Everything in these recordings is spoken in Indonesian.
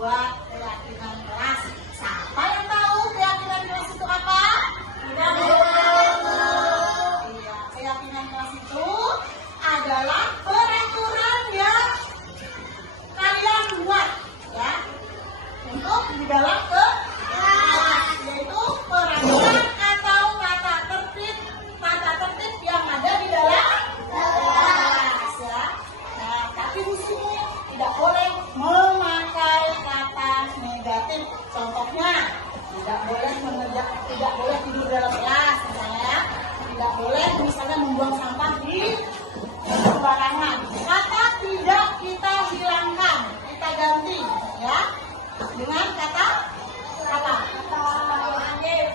buat keyakinan kelas. Siapa yang tahu keyakinan kelas itu apa? Tidak tahu. Iya, keyakinan kelas itu adalah peraturan yang kalian buat, ya, untuk di dalam kelas, yaitu peraturan atau tata tertib yang ada di dalam kelas, ya. Nah, tapi di sini tidak boleh memakai kata negatif. Contohnya, tidak boleh tidur dalam kelas, misalnya. Tidak boleh misalnya membuang sampah di sembarangan. Kata tidak kita hilangkan, kita ganti, ya, dengan kata.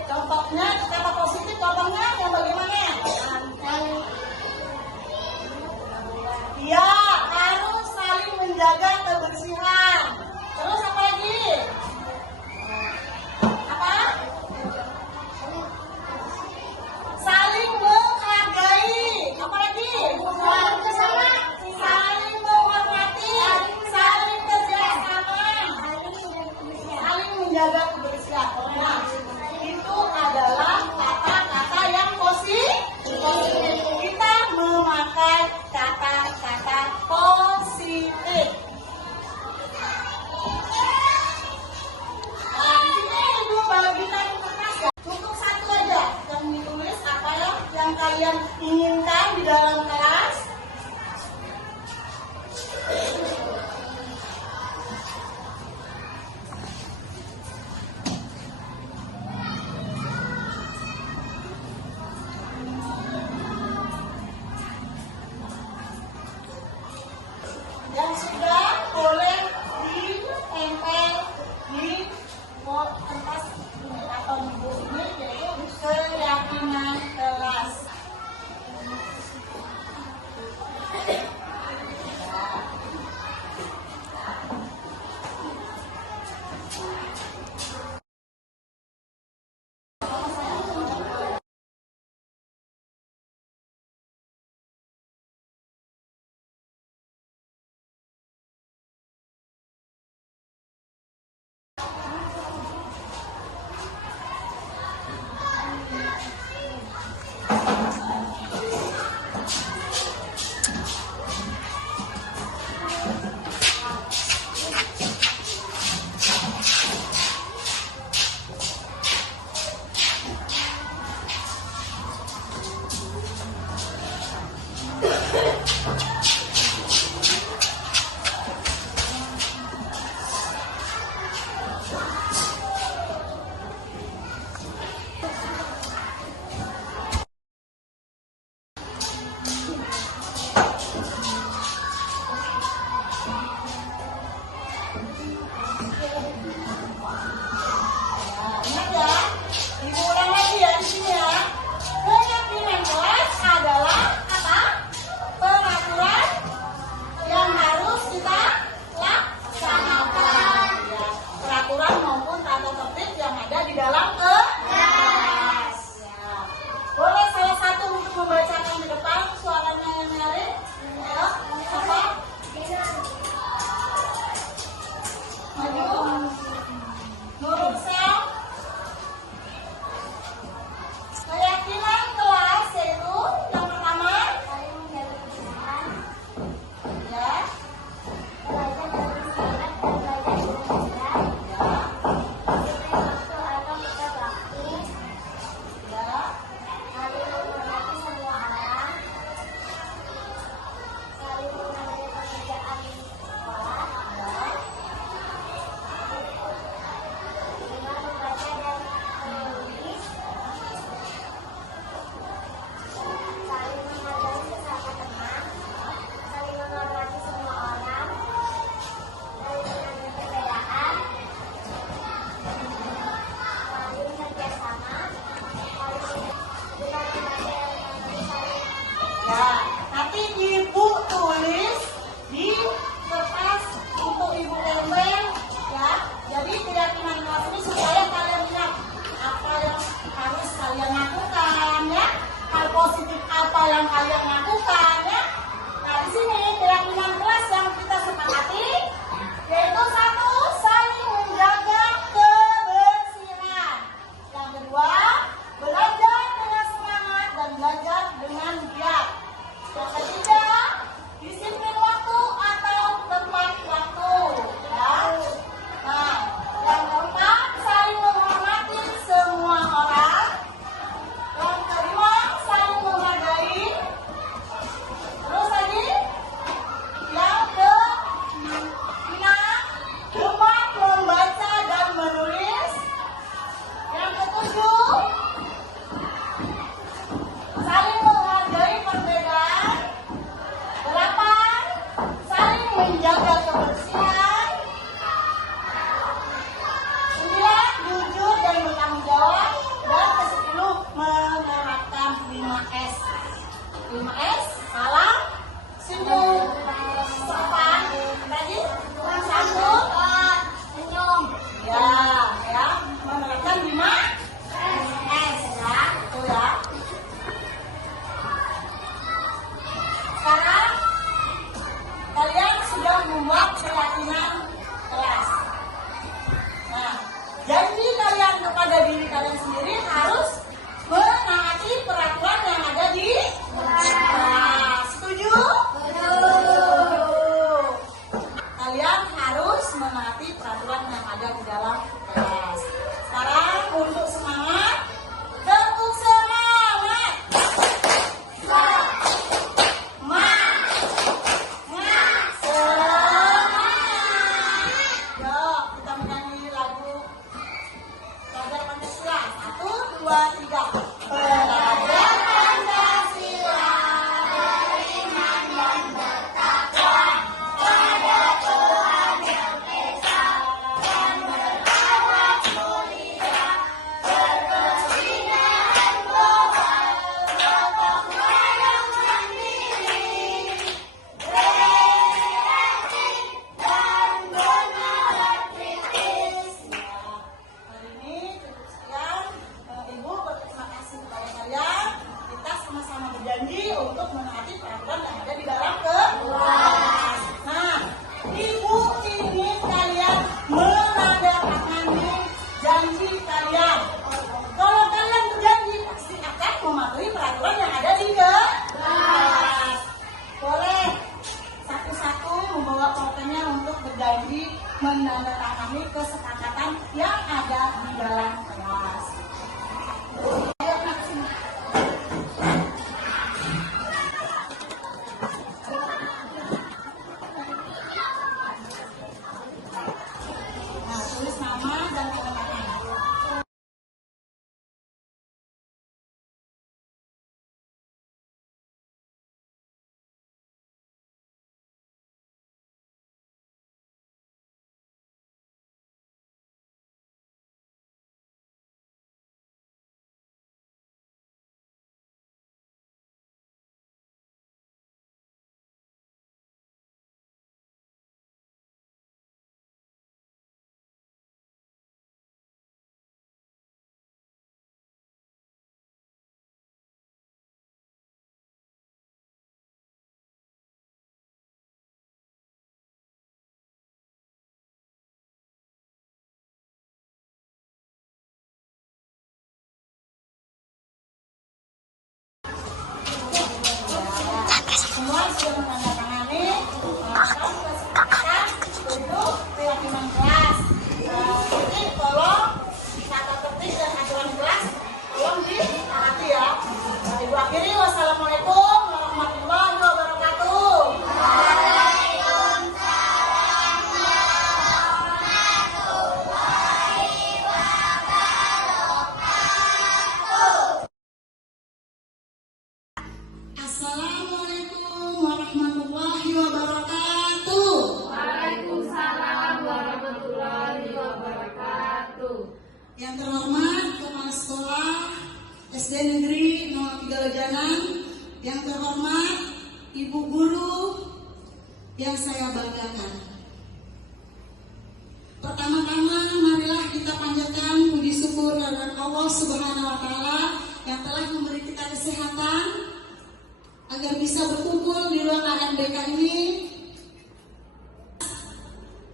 Contohnya kata positif, contohnya yang bagaimana? Ya, harus saling menjaga kebersihan. Terus apa lagi? Apa? Saling menghargai. Apa lagi? Saling menghormati. Saling kerjasama. Saling menjaga kebersihan. Nah, itu adalah kata-kata yang positif. Kita memakai kata-kata positif. berjanji menandatangani kesepakatan yang ada di dalam kelas. Nah, tulis nama dan kewenangan. Semua sudah menandatangani kesepakatan untuk keyakinan kelas. Jadi tolong tata tertib dan aturan kelas tolong ditaati ya. Ibu akhiri, wassalamualaikum warahmatullahi wabarakatuh. Assalamualaikum warahmatullahi wabarakatuh. Waalaikumsalam warahmatullahi wabarakatuh. Yang terhormat Kepala Sekolah SD Negeri 03 Lejanan, yang terhormat Ibu Guru yang saya banggakan. Pertama-tama marilah kita panjatkan puji syukur kepada Allah Subhanahu wa taala yang telah memberi kita kesehatan agar bisa berkumpul di ruang AMBK ini.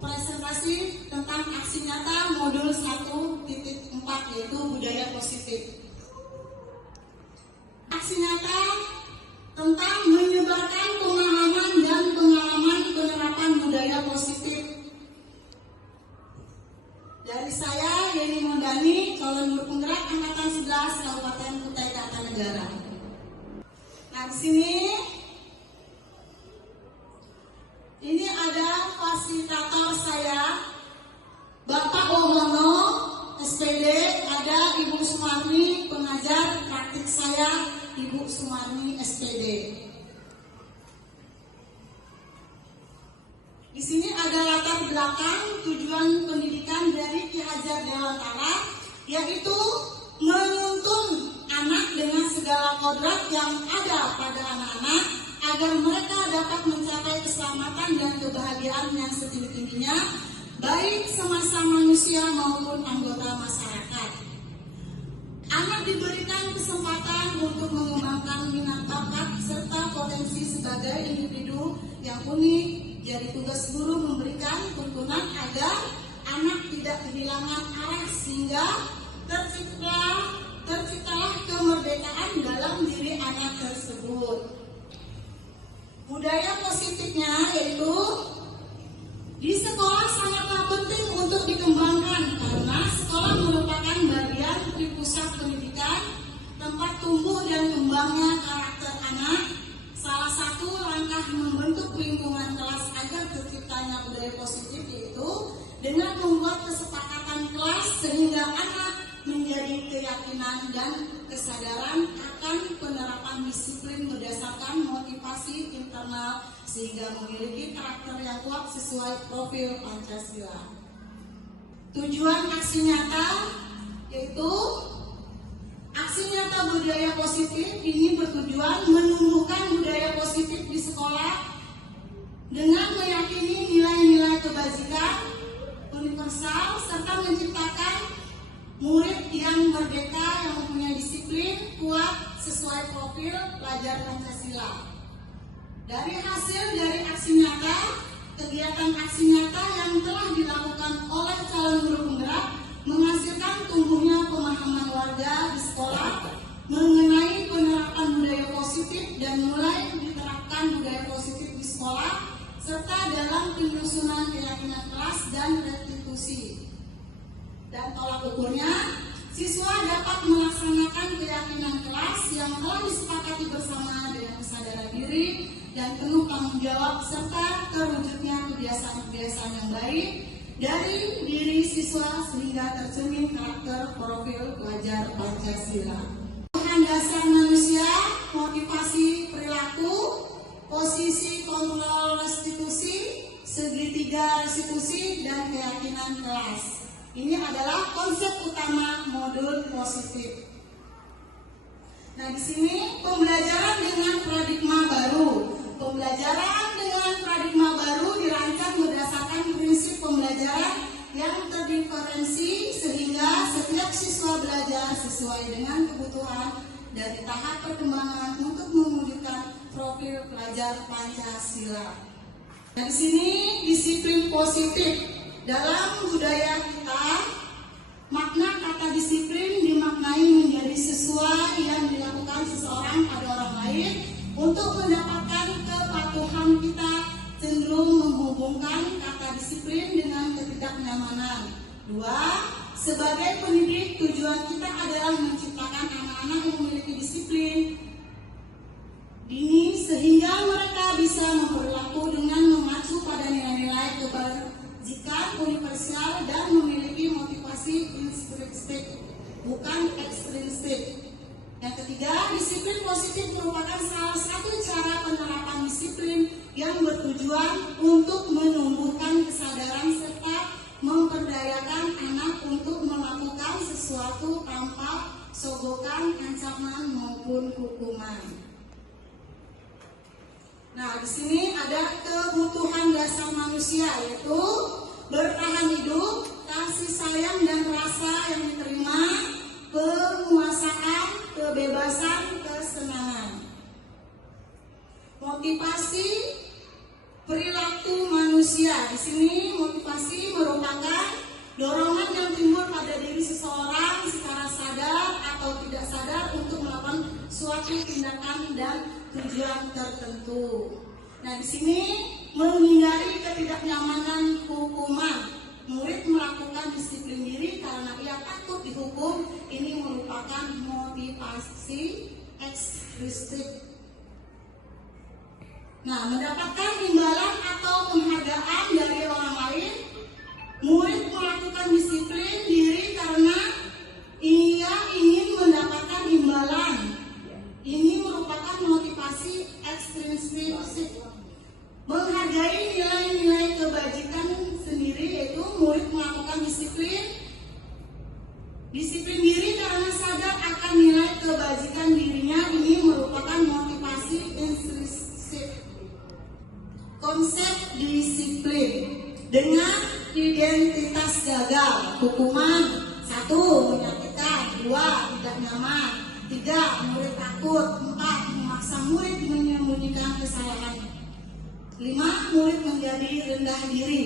Presentasi tentang aksi nyata modul 1.4 yaitu budaya positif. Aksi nyata tentang menyebarkan pemahaman dan pengalaman penerapan budaya positif. Dari saya Yeni Mondani, calon guru penggerak angkatan 11 Kabupaten Kutai Kartanegara. Nah, di sini ini ada fasilitator saya, Bapak Womono, SPD, ada Ibu Sumarni, pengajar praktik saya, Ibu Sumarni, SPD. Di sini ada latar belakang tujuan pendidikan dari Ki Hajar Dewantara, yaitu menuntun anak dengan segala kodrat yang ada pada anak-anak agar mereka dapat mencapai keselamatan dan kebahagiaan yang setinggi-tingginya, baik semasa manusia maupun anggota masyarakat. Anak diberikan kesempatan untuk mengembangkan minat bakat serta potensi sebagai individu yang unik. Jadi tugas guru memberikan tuntunan agar anak tidak kehilangan arah sehingga terciptalah kemerdekaan dalam diri anak tersebut. Budaya positifnya yaitu di sekolah sangatlah penting untuk dikembangkan karena sekolah merupakan bagian dari pusat pendidikan, tempat tumbuh dan kembangnya karakter anak. Salah satu langkah membentuk lingkungan kelas agar terciptanya budaya positif yaitu dengan membuat kesepakatan kelas sehingga anak menjadi keyakinan dan kesadaran akan penerapan disiplin berdasarkan motivasi internal sehingga memiliki karakter yang kuat sesuai profil Pancasila. Tujuan aksi nyata yaitu aksi nyata budaya positif ini bertujuan menumbuhkan budaya positif di sekolah dengan meyakini nilai-nilai kebajikan universal serta menciptakan murid yang merdeka yang mempunyai disiplin kuat sesuai profil pelajar Pancasila. Dari hasil dari aksi nyata, kegiatan aksi nyata yang telah dilakukan oleh calon guru penggerak menghasilkan tumbuhnya pemahaman warga di sekolah mengenai penerapan budaya positif dan mulai diterapkan budaya positif di sekolah serta dalam penyusunan keyakinan ukurnya, siswa dapat melaksanakan keyakinan kelas yang telah disepakati bersama dengan kesadaran diri dan penuh tanggung jawab serta terwujudnya kebiasaan-kebiasaan yang baik dari diri siswa sehingga tercermin karakter profil pelajar Pancasila. Kebutuhan dasar manusia, motivasi perilaku, posisi kontrol restitusi, segitiga restitusi, dan keyakinan kelas. Ini adalah konsep utama modul positif. Nah, di sini pembelajaran dengan paradigma baru. Pembelajaran dengan paradigma baru dirancang berdasarkan prinsip pembelajaran yang terdiferensi sehingga setiap siswa belajar sesuai dengan kebutuhan dari tahap perkembangan untuk mewujudkan profil pelajar Pancasila. Nah, di sini disiplin positif. Dalam budaya kita, makna kata disiplin dimaknai menjadi sesuai yang dilakukan seseorang pada orang lain untuk mendapatkan kepatuhan. Kita cenderung menghubungkan kata disiplin dengan ketidaknyamanan. 2. Sebagai pendidik, tujuan kita adalah menciptakan anak-anak yang memiliki disiplin dini sehingga mereka bisa berperilaku dengan mengacu pada nilai-nilai kebajikan universal dan memiliki motivasi intrinsik, bukan ekstrinsik. Yang ketiga, disiplin positif merupakan salah satu cara penerapan disiplin yang bertujuan untuk menumbuhkan kesadaran serta memperdayakan anak untuk melakukan sesuatu tanpa sogokan, ancaman maupun hukuman. Nah, di sini ada kebutuhan dasar manusia, yaitu bertahan hidup, kasih sayang dan rasa yang diterima, penguasaan, kebebasan, kesenangan. Motivasi perilaku manusia. Di sini motivasi merupakan dorongan yang timbul pada diri seseorang secara sadar atau tidak sadar untuk melakukan suatu tindakan dan tujuan tertentu. Nah, di sini menghindari ketidaknyamanan hukuman. Murid melakukan disiplin diri karena ia takut dihukum. Ini merupakan motivasi ekstrinsik. Nah, mendapatkan imbalan atau penghargaan dari orang lain. Murid melakukan disiplin diri karena ia ingin mendapatkan imbalan. Ini merupakan motivasi ekstrinsik. Menghargai nilai-nilai kebajikan sendiri, yaitu murid melakukan disiplin diri karena sadar akan nilai kebajikan dirinya. Ini merupakan motivasi intrinsik. Konsep disiplin dengan identitas gagal, hukuman 1. Menyakitkan, 2. Tidak nyaman, 3. Murid takut, 4. Memaksa murid menyembunyikan kesalahan, 5. Murid menjadi rendah diri.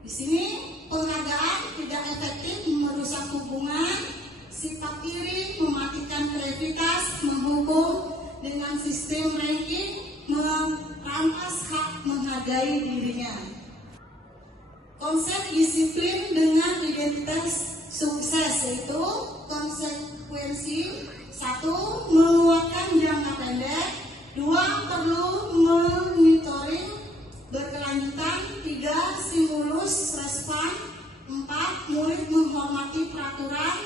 Di sini penghargaan tidak efektif, merusak hubungan, sifat iri, mematikan kreativitas, menghukum dengan sistem ranking, merampas hak menghargai dirinya. Konsep disiplin dengan identitas sukses, yaitu konsekuensi 1. Menguatkan jangka pendek, 2. Perlu monitoring berkelanjutan, 3. Stimulus respon, 4. Murid menghormati peraturan,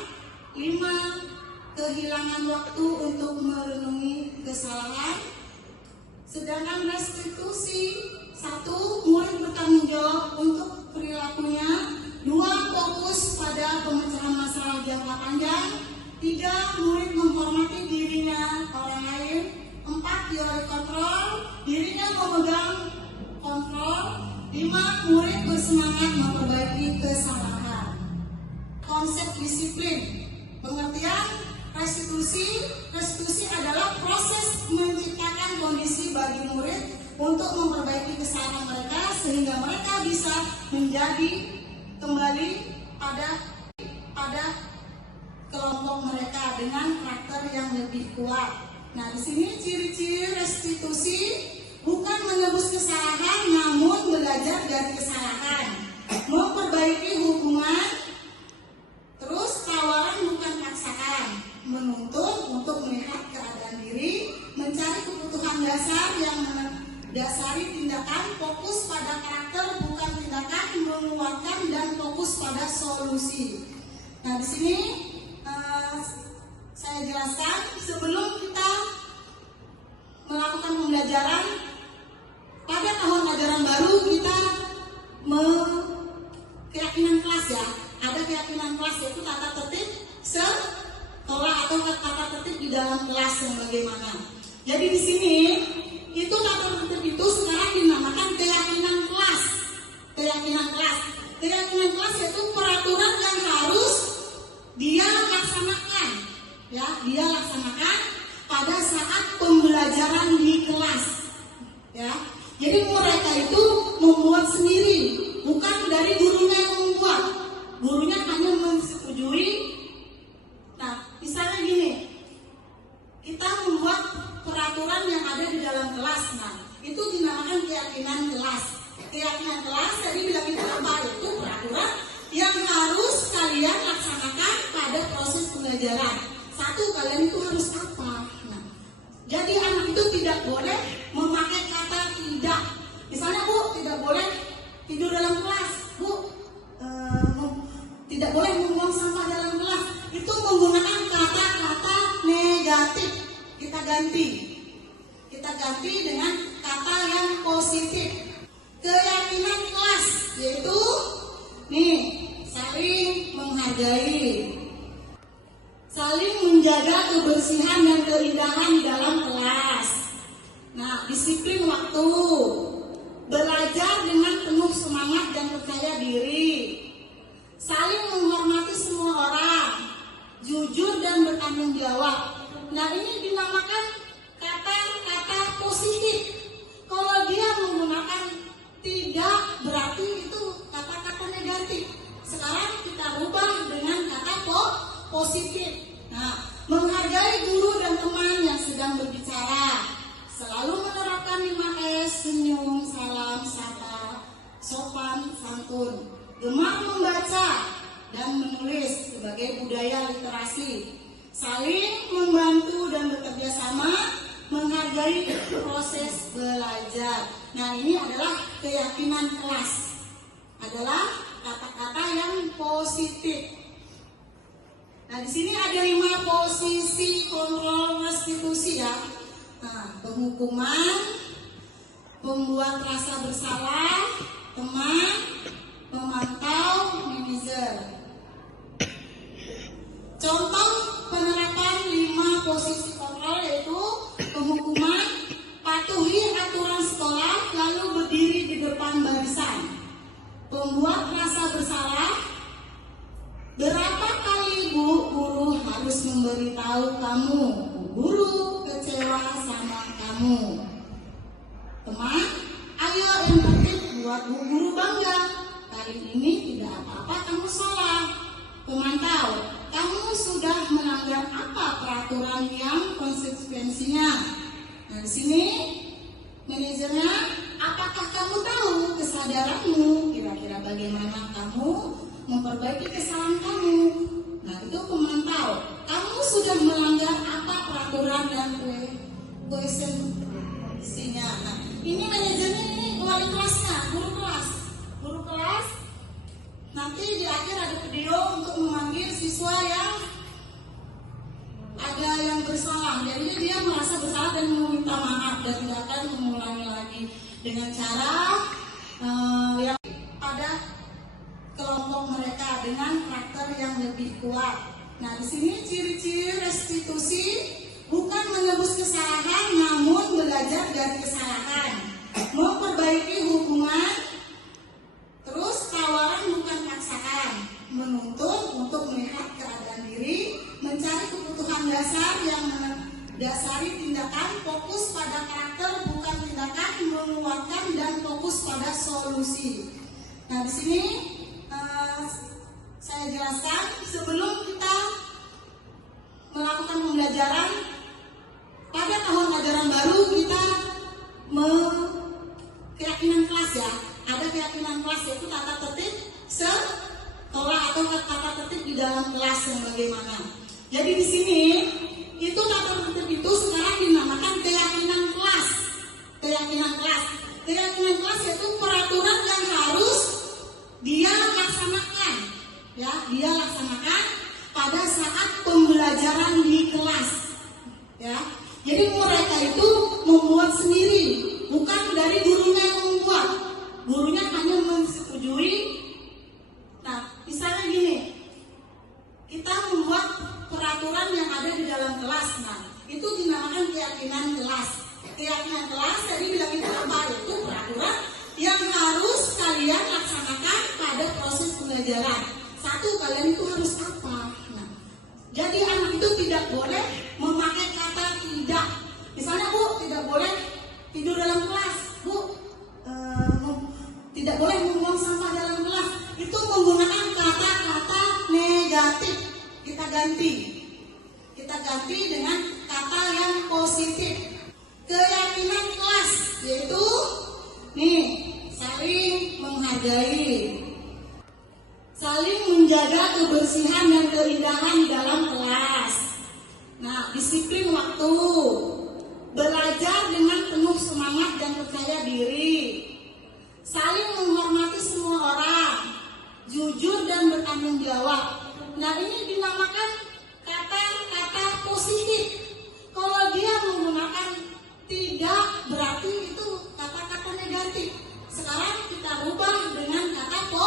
5. Kehilangan waktu untuk merenungi kesalahan. Sedangkan restitusi 1. Murid bertanggung jawab untuk perilakunya, 2. Fokus pada pemecahan masalah jangka panjang, 3. Murid menghormati dirinya orang lain, 4. Teori kontrol, dirinya memegang kontrol, 5. Murid bersemangat memperbaiki kesalahan. Konsep disiplin, pengertian restitusi adalah proses menciptakan kondisi bagi murid untuk memperbaiki kesalahan mereka sehingga mereka bisa menjadi kembali pada kelompok mereka dengan karakter yang lebih kuat. Nah, di sini ciri-ciri restitusi bukan menebus kesalahan, namun belajar dari kesalahan, memperbaiki hubungan, terus pada solusi. Nah, di sini saya jelaskan sebelum kita melakukan pembelajaran pada tahun ajaran baru, kita keyakinan kelas ya. Ada keyakinan kelas, yaitu tata tertib sekolah atau tata tertib di dalam kelas yang bagaimana. Jadi di sini itu tata tertib itu sekarang dinamakan keyakinan kelas. Keyakinan kelas. Keyakinan kelas yaitu peraturan yang harus dia laksanakan, ya, dia laksanakan pada saat pembelajaran di kelas, ya. Jadi mereka itu membuat sendiri, bukan dari gurunya yang membuat. Gurunya hanya menyetujui. Nah, misalnya gini, kita membuat peraturan yang ada di dalam kelas. Nah, itu dinamakan keyakinan kelas. Keyakinan kelas tadi bilang itu apa? Itu peraturan yang harus kalian laksanakan pada proses pembelajaran. Satu, kalian itu harus apa? Nah, jadi anak itu tidak boleh memakai kata tidak. Misalnya, Bu, tidak boleh tidur dalam kelas. Bu, tidak boleh membuang sampah dalam kelas. Itu menggunakan kata-kata negatif. Kita ganti dengan kata yang positif. Keyakinan kelas yaitu saling menghargai, saling menjaga kebersihan dan keindahan di dalam kelas. Nah, disiplin waktu, belajar dengan penuh semangat dan percaya diri, saling menghormati semua orang, jujur dan bertanggung jawab. Nah, ini dinamakan kata-kata positif. Kalau dia menggunakan tidak, berarti itu kata-kata negatif. Sekarang kita rubah dengan kata positif. Nah, menghargai guru dan teman yang sedang berbicara, selalu menerapkan 5S, senyum, salam, sapa, sopan, santun, gemar membaca dan menulis sebagai budaya literasi, saling membantu dan bekerja sama, menghargai proses belajar. Nah, ini adalah keyakinan kelas, adalah kata-kata yang positif. Nah, di sini ada 5 posisi kontrol restitusi ya. Nah, penghukuman, pembuat rasa bersalah, teman, memantau, manajer. Contoh penerapan 5 posisi kontrol yaitu penghukuman, patuhi aturan sekolah lalu berdiri di depan barisan. Pembuat rasa bersalah, berapa kali guru harus memberitahu kamu, guru kecewa sama kamu. Teman, ayo yang tertib buat guru bangga. Kali ini tidak apa-apa kamu salah. Pemantau, kamu sudah melanggar apa peraturan yang konsekuensinya. Nah, di sini manajernya, apakah kamu tahu kesadaranmu? Kira-kira bagaimana kamu memperbaiki kesalahan kamu? Nah, itu pemantau. Kamu sudah melanggar apa peraturan dan konsekuensinya. Nah, ini manajernya, ini wali kelasnya, guru kelas. Guru kelas nanti di akhir ada video untuk memanggil siswa yang ada yang bersalah. Jadi dia merasa bersalah dan meminta maaf dan tidak akan mengulangi lagi dengan cara yang pada kelompok mereka dengan karakter yang lebih kuat. Nah, di sini ciri-ciri restitusi bukan menebus kesalahan, namun belajar dari kesalahan, memperbaiki hubungan, terus tawaran bukan paksaan, menuntut untuk melihat keadaan diri, mencari kebutuhan dasar yang mendasari tindakan, fokus pada karakter bukan tindakan, menguatkan dan fokus pada solusi. Nah, di sini saya jelaskan sebelum kita melakukan pembelajaran pada tahun ajaran baru, kita keyakinan kelas ya. Ada keyakinan kelas yaitu tata tertib sekolah atau tata tertib di dalam kelas yang bagaimana. Jadi di sini itu tata tertib itu sekarang dinamakan keyakinan kelas. Keyakinan kelas. Keyakinan kelas yaitu peraturan yang harus dia laksanakan pembelajaran. Satu, kalian itu harus apa? Nah, jadi anak itu tidak boleh memakai kata tidak. Misalnya Bu, tidak boleh tidur dalam kelas. Bu, tidak boleh membuang sampah dalam kelas. Itu menggunakan kata-kata negatif. Kita ganti dengan kata yang positif. Keyakinan kelas yaitu nih, saling menghargai, saling menjaga kebersihan dan keindahan di dalam kelas. Nah, disiplin waktu, belajar dengan penuh semangat dan percaya diri, saling menghormati semua orang, jujur dan bertanggung jawab. Nah, ini dinamakan kata-kata positif. Kalau dia menggunakan tidak, berarti itu kata-kata negatif. Sekarang kita rubah dengan kata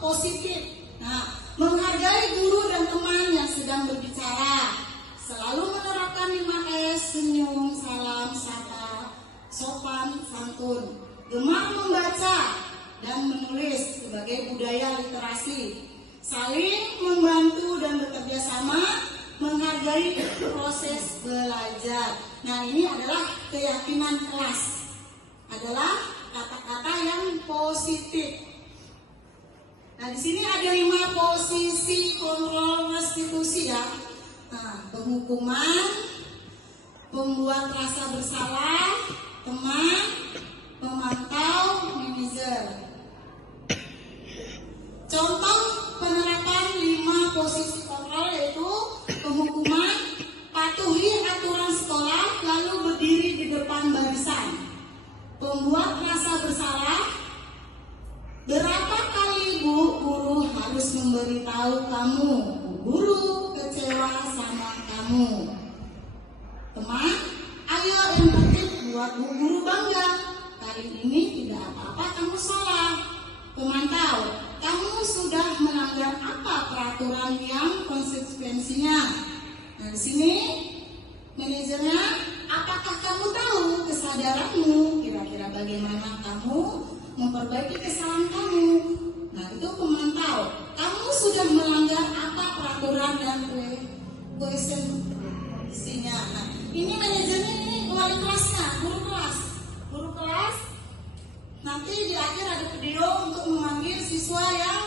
positif. Nah, menghargai guru dan teman yang sedang berbicara, selalu menerapkan 5S, senyum, salam, sapa, sopan, santun, gemar membaca dan menulis sebagai budaya literasi, saling membantu dan bekerja sama, menghargai proses belajar. Nah, ini adalah keyakinan kelas, adalah kata-kata yang positif. Nah, di sini ada 5 posisi kontrol restitusi ya. Nah, penghukuman, pembuat rasa bersalah, teman, pemantau, manajer. Contoh penerapan 5 posisi kontrol yaitu penghukuman, patuhi aturan sekolah lalu berdiri di depan barisan. Pembuat rasa bersalah, berapa kali Bu guru harus memberitahu kamu, guru kecewa sama kamu. Teman, ayo yang penting buat Bu guru bangga. Kali ini tidak apa-apa kamu salah. Pemantau, kamu sudah melanggar apa peraturan yang konsekuensinya? Nah, di sini manajernya, apakah kamu tahu kesadaranmu? Kira-kira bagaimana kamu memperbaiki kesalahan kamu? Nah, itu pemantau. Kamu sudah melanggar apa peraturan dan konsekuensinya? Nah, ini manajernya, ini wali kelasnya, guru kelas. Guru kelas nanti di akhir ada video untuk memanggil siswa yang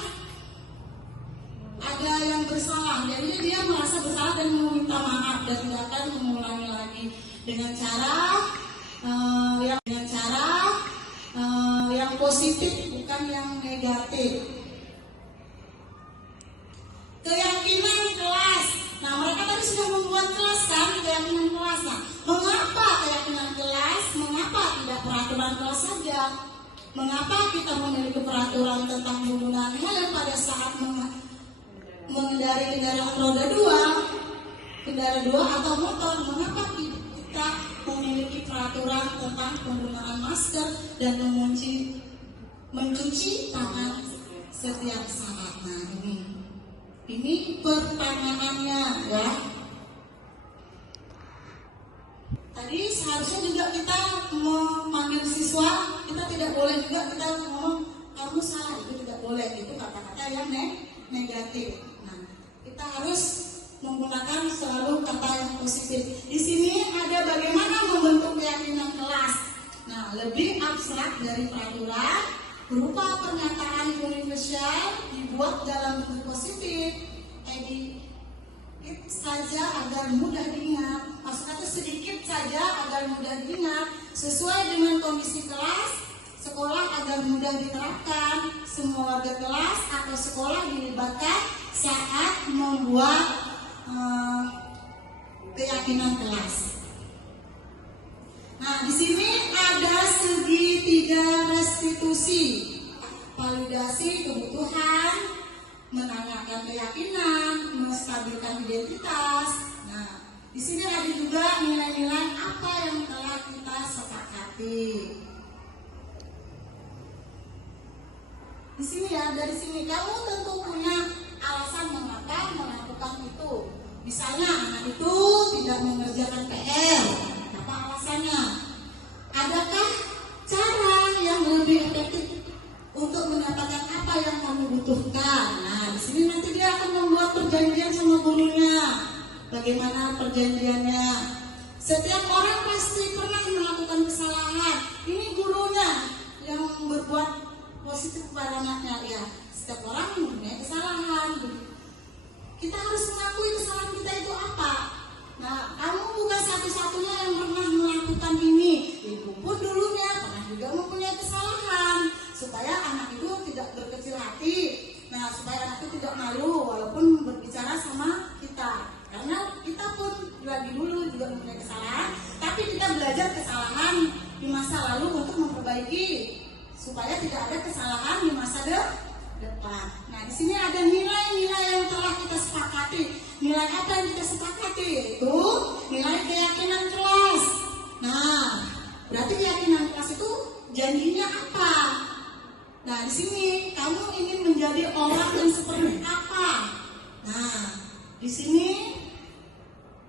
ada yang bersalah. Jadi dia merasa bersalah dan meminta maaf dan tidak akan mengulangi lagi dengan cara yang positif, bukan yang negatif. Keyakinan kelas. Nah, mereka tadi sudah membuat kelas kan, keyakinan kelas. Nah, mengapa keyakinan kelas? Mengapa tidak peraturan kelas saja? Mengapa kita memiliki peraturan tentang penggunaan helm pada saat mengendari kendaraan roda 2 atau motor? Mengapa kita memiliki peraturan tentang penggunaan masker dan mencuci tangan setiap saat? Nah, ini pertanyaannya ya. Tadi seharusnya juga kita memanggil siswa, kita tidak boleh juga kita ngomong kamu salah, itu tidak boleh, itu kata-kata yang negatif. Nah, kita harus menggunakan selalu kata yang positif. Di sini ada bagaimana membentuk keyakinan kelas. Nah, lebih abstrak dari peraturan, berupa pernyataan universal dibuat dalam bentuk positif, saja agar mudah diingat. Maksudnya sedikit saja agar mudah diingat, sesuai dengan kondisi kelas, sekolah agar mudah diterapkan. Semua warga kelas atau sekolah dilibatkan saat membuat keyakinan kelas. Nah, di sini ada segitiga restitusi, validasi kebutuhan, menanyakan keyakinan, menstabilkan identitas. Nah, di sini ada juga nilai-nilai apa yang telah kita sepakati. Di sini ya, dari sini kamu tentu punya alasan mengapa melakukan itu. Misalnya anak itu tidak mengerjakan PR, apa alasannya? Adakah cara yang lebih efektif untuk mendapatkan apa yang kamu butuhkan? Nah, bagaimana perjanjiannya. Setiap orang pasti pernah melakukan kesalahan. Ini gurunya yang berbuat positif kepada anaknya. Ya, setiap orang mempunyai kesalahan. Kita harus mengakui kesalahan kita itu apa. Nah, kamu bukan satu-satunya yang pernah melakukan ini. Ibu pun dulunya pernah juga mempunyai kesalahan. Supaya anak itu tidak berkecil hati. Nah, supaya anak itu tidak malu walaupun berbicara sama kita. Karena kita pun lagi dulu juga mempunyai kesalahan, tapi kita belajar kesalahan di masa lalu untuk memperbaiki supaya tidak ada kesalahan di masa depan. Nah, di sini ada nilai-nilai yang telah kita sepakati. Nilai apa yang kita sepakati? Yaitu nilai keyakinan kelas. Nah, berarti keyakinan kelas itu janjinya apa? Nah, di sini kamu ingin menjadi orang yang seperti apa? Nah, di sini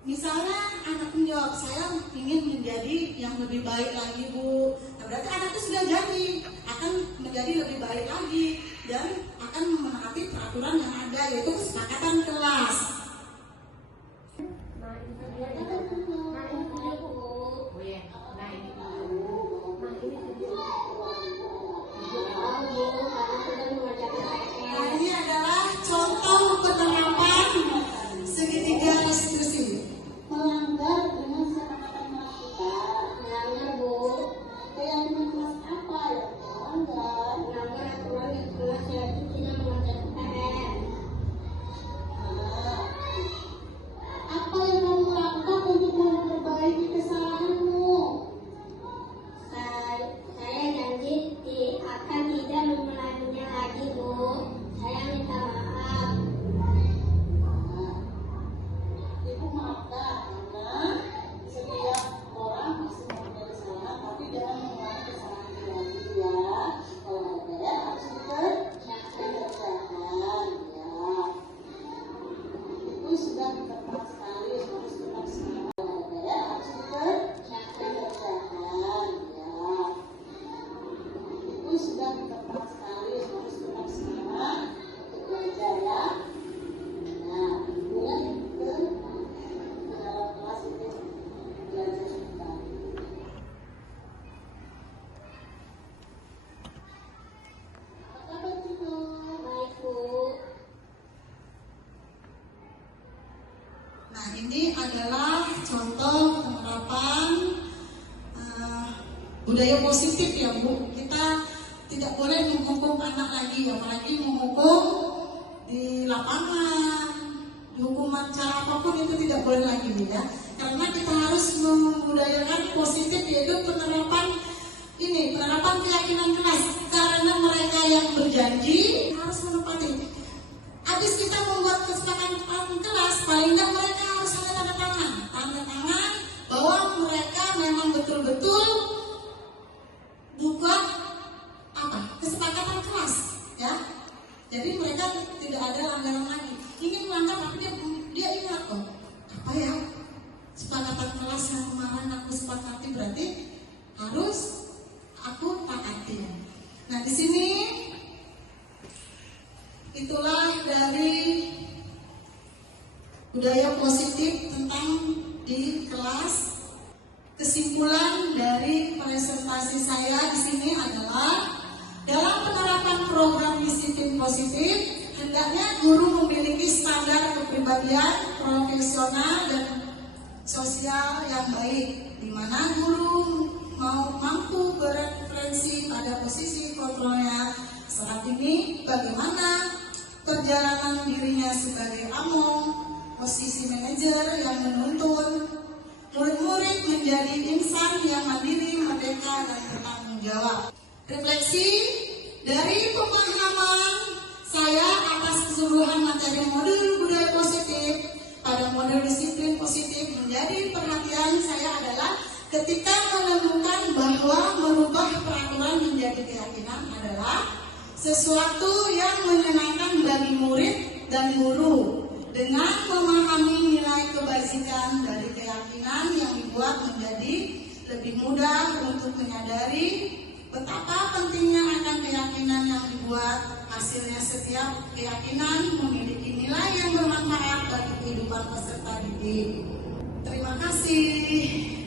misalnya anak menjawab, saya ingin menjadi yang lebih baik lagi, Bu. Nah, berarti anak itu sudah janji akan menjadi lebih baik lagi dan akan memenuhi peraturan yang ada, yaitu kesepakatan kelas. Nah, ini adalah contoh penerapan segitiga restitusi. Melanggar dengan kesepakatan kelas kita. Melanggar, Bu. Keyakinan kelas apa ya? Melanggar aturan di kelas, yaitu tidak mengerjakan PR. Apa yang kamu lakukan untuk memperbaiki kesalahanmu? Saya janji akan tidak mengulanginya lagi, Bu. Saya minta maaf. Ibu maafkan karena setiap orang pasti mempunyai kesalahan, tapi jangan mengulangi kesalahan itu lagi ya. Kalau ada ya harus dikerjakan ya. Itu sudah tepat sekali, harus tepat sekali. Kalau ada ya harus dikerjakan ya. Itu sudah tepat sekali, harus tepat sekarang untuk belajar ya. Nah, kemudian ke dalam kelas itu belajar kita. Apa kabar Cino? Baik, Bu. Nah, ini adalah contoh penerapan budaya positif ya, Bu. Kita tidak boleh menghukum anak lagi, apalagi menghukum di lapangan, hukuman cara apapun itu tidak boleh lagi ya. Karena kita harus membudayakan positif, yaitu penerapan keyakinan kelas. Karena mereka yang berjanji harus menepati. Habis kita membuat kesepakatan kelas, paling tidak mereka harus ada tanda tangan bahwa mereka memang betul-betul buat kesepakatan kelas ya. Jadi mereka tidak ada langgaran lagi. Ini melanggar tapi dia ingat kok. Apa ya? Kesepakatan kelas yang kemarin aku sepakati berarti harus aku taati. Nah, di sini itulah dari budaya positif tentang di kelas. Kesimpulan dari presentasi saya di sini adalah dalam penerapan program disiplin positif, hendaknya guru memiliki standar kepribadian profesional dan sosial yang baik, di mana guru mampu bereferensi pada posisi kontrolnya saat ini, bagaimana perjalanan dirinya sebagai among, posisi manajer yang menuntun murid-murid menjadi insan yang mandiri, merdeka, dan bertanggung jawab. Refleksi dari pemahaman saya atas keseluruhan materi modul budaya positif pada modul disiplin positif menjadi perhatian saya adalah ketika menemukan bahwa merubah peraturan menjadi keyakinan adalah sesuatu yang menyenangkan bagi murid dan guru. Dengan memahami nilai kebajikan dari keyakinan yang dibuat menjadi lebih mudah untuk menyadari betapa pentingnya akan keyakinan yang dibuat Hasilnya setiap keyakinan memiliki nilai yang bermanfaat bagi kehidupan peserta didik. Terima kasih.